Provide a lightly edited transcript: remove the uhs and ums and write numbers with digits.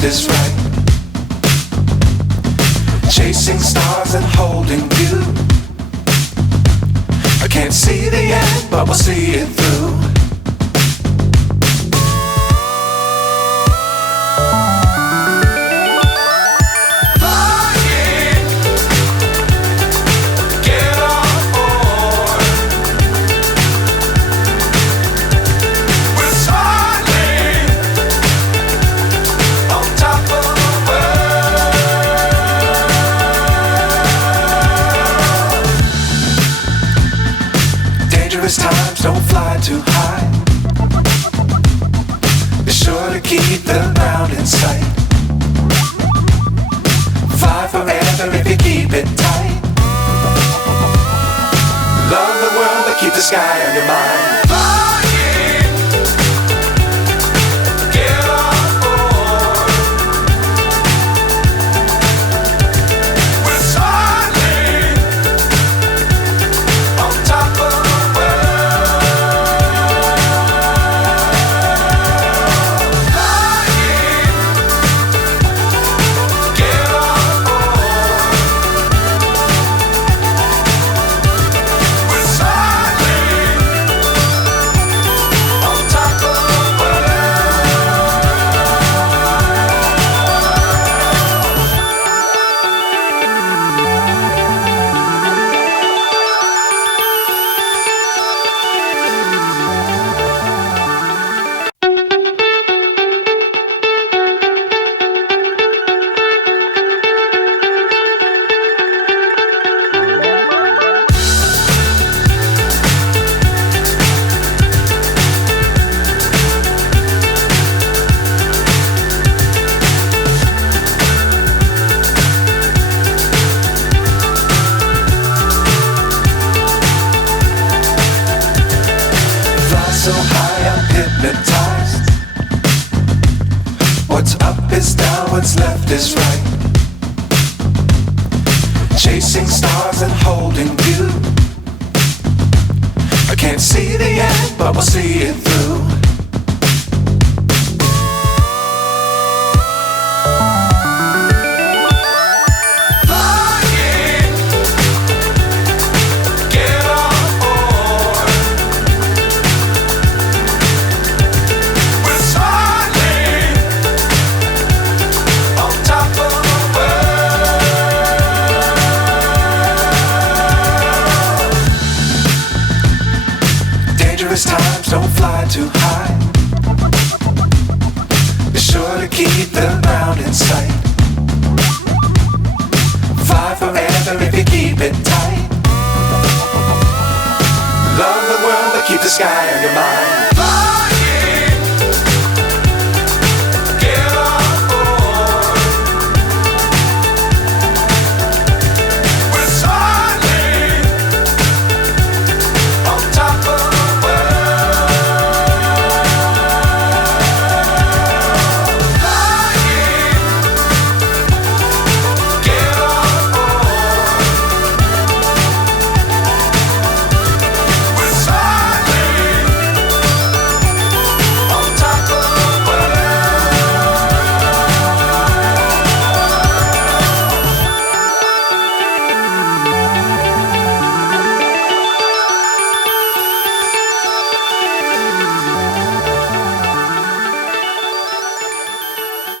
left is right. Chasing stars and holding you. I can't see the end, but we'll see it through. Times don't fly too high. Be sure to keep the ground in sight. Fly forever if you keep it tight. Love the world but keep the sky on your mind. So high I'm hypnotized. What's up is down, what's left is right. Chasing stars and holding you. I can't see the end, but we'll see it through. Times don't fly too high. Be sure to keep the ground in sight. Fly forever if you keep it tight. Love the world but keep the sky on your mind.